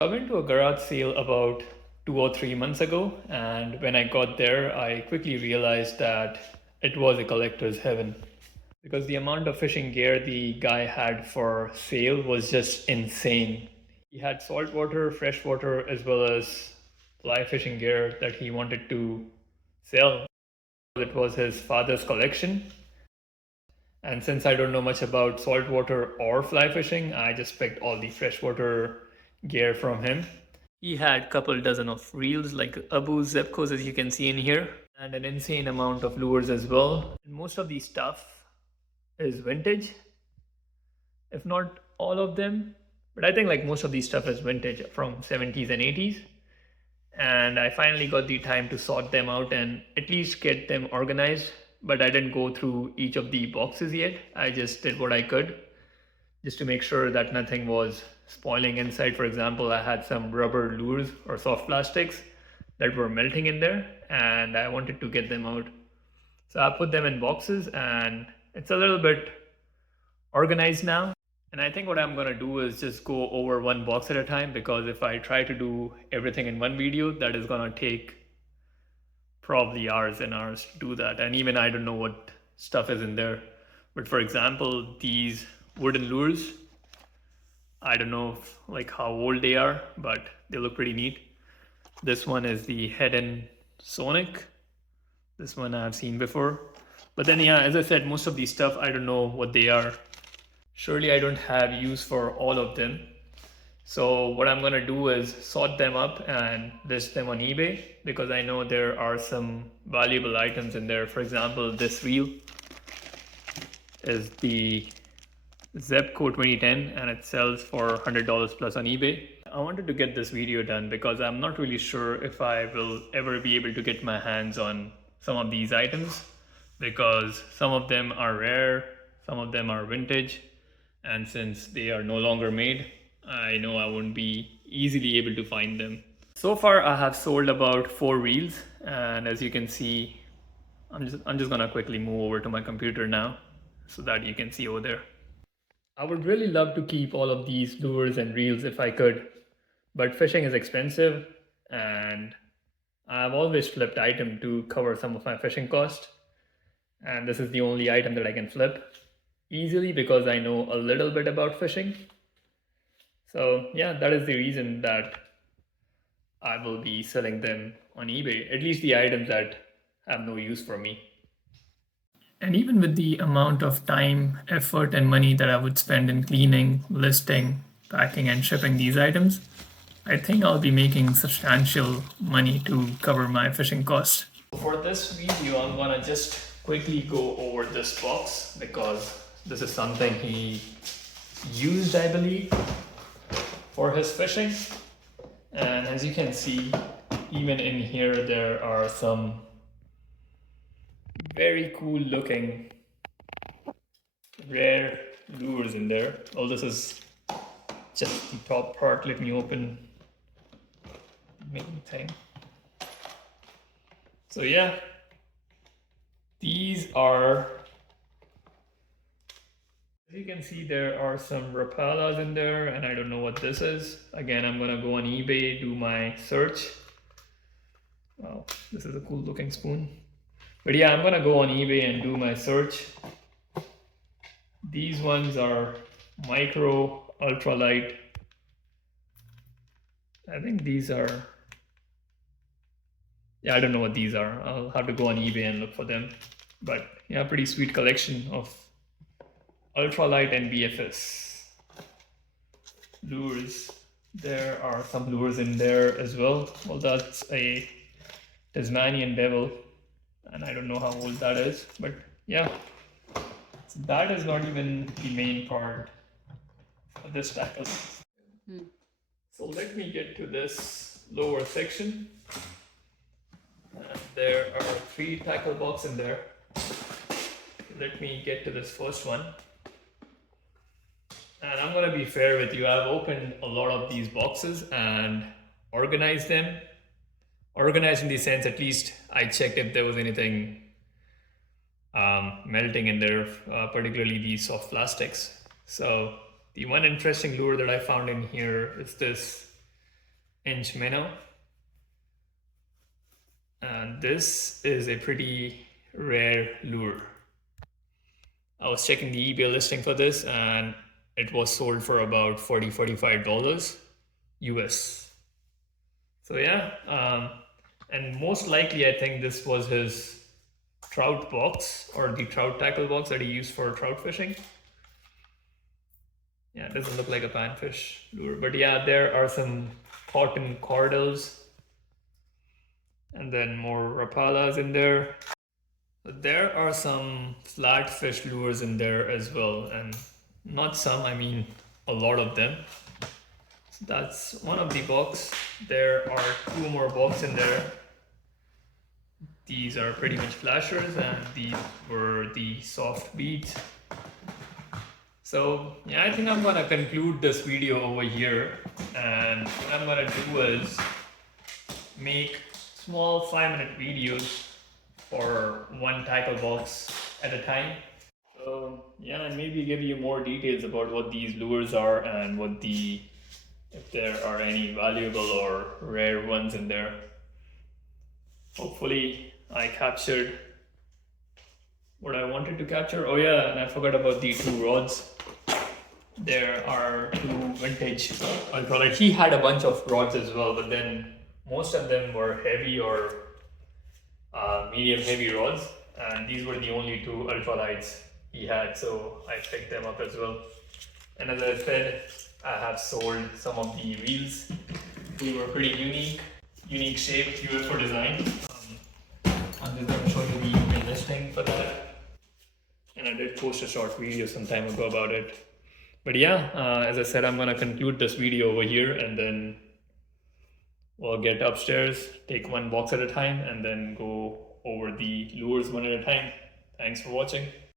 I went to a garage sale about 2 or 3 months ago, and when I got there, I quickly realized that it was a collector's heaven because the amount of fishing gear the guy had for sale was just insane. He had saltwater, freshwater, as well as fly fishing gear that he wanted to sell. It was his father's collection, and since I don't know much about saltwater or fly fishing, I just picked all the freshwater gear from him. He had couple dozen of reels like Abu's, Zepcos as you can see in here, and an insane amount of lures as well. And most of the stuff is vintage, if not all of them. But I think like most of these stuff is vintage from 70s and 80s. And I finally got the time to sort them out and at least get them organized. But I didn't go through each of the boxes yet. I just did what I could just to make sure that nothing was spoiling inside. For example, I had some rubber lures or soft plastics that were melting in there and I wanted to get them out. So I put them in boxes and it's a little bit organized now. And I think what I'm gonna do is just go over one box at a time, because if I try to do everything in one video, that is gonna take probably hours and hours to do that. And even I don't know what stuff is in there. But for example, these wooden lures, I don't know like how old they are, but they look pretty neat. This one is the Head Sonic. This one I've seen before. But then yeah, as I said, most of these stuff, I don't know what they are. Surely I don't have use for all of them. So what I'm gonna do is sort them up and list them on eBay, because I know there are some valuable items in there. For example, this reel is the Zepco 2010 and it sells for $100 plus on eBay. I wanted to get this video done because I'm not really sure if I will ever be able to get my hands on some of these items, because some of them are rare, some of them are vintage, and since they are no longer made, I know I won't be easily able to find them. So far I have sold about 4 reels, and as you can see, I'm just gonna quickly move over to my computer now so that you can see over there. I would really love to keep all of these lures and reels if I could, but fishing is expensive and I've always flipped item to cover some of my fishing cost, and this is the only item that I can flip easily because I know a little bit about fishing. So yeah, that is the reason that I will be selling them on eBay, at least the items that have no use for me. And even with the amount of time, effort, and money that I would spend in cleaning, listing, packing, and shipping these items, I think I'll be making substantial money to cover my fishing costs. For this video, I'm gonna just quickly go over this box because this is something he used, I believe, for his fishing. And as you can see, even in here, there are some very cool looking rare lures in there. Oh, this is just the top part. Let me open the main thing. So yeah, these are, as you can see, there are some Rapalas in there, and I don't know what this is. Again, I'm gonna go on eBay, do my search. Wow, this is a cool looking spoon. But yeah, I'm gonna go on eBay and do my search. These ones are micro, ultralight. I think these are, yeah, I don't know what these are. I'll have to go on eBay and look for them. But yeah, pretty sweet collection of ultralight and BFS lures. There are some lures in there as well. Well, that's a Tasmanian devil, and I don't know how old that is, but yeah, so that is not even the main part of this tackle. So let me get to this lower section. There are 3 tackle boxes in there. Let me get to this first one. And I'm gonna be fair with you, I've opened a lot of these boxes and organized them. Organized in the sense, at least I checked if there was anything melting in there, particularly these soft plastics. So the one interesting lure that I found in here is this inch minnow. And this is a pretty rare lure. I was checking the eBay listing for this and it was sold for about $45 US. So yeah, and most likely I think this was his trout box or the trout tackle box that he used for trout fishing. Yeah, it doesn't look like a panfish lure, but yeah, there are some cotton cordals and then more rapalas in there. But there are some flatfish lures in there as well, and not some, I mean a lot of them. So that's one of the box. There are two more box in there. These are pretty much flashers and these were the soft beads. So yeah, I think I'm gonna conclude this video over here, and what I'm gonna do is make small 5-minute videos for one tackle box at a time. So yeah, and maybe give you more details about what these lures are and what if there are any valuable or rare ones in there. Hopefully I captured what I wanted to capture. Oh yeah, and I forgot about the two rods. There are two vintage ultralight. He had a bunch of rods as well, but then most of them were heavy or medium heavy rods, and these were the only two ultralights he had, so I picked them up as well. And as I said, I have sold some of the reels. They were pretty unique shape, beautiful design. I'm just going to show you the listing for that. And I did post a short video some time ago about it. But yeah, as I said, I'm going to conclude this video over here and then we'll get upstairs, take one box at a time, and then go over the lures one at a time. Thanks for watching.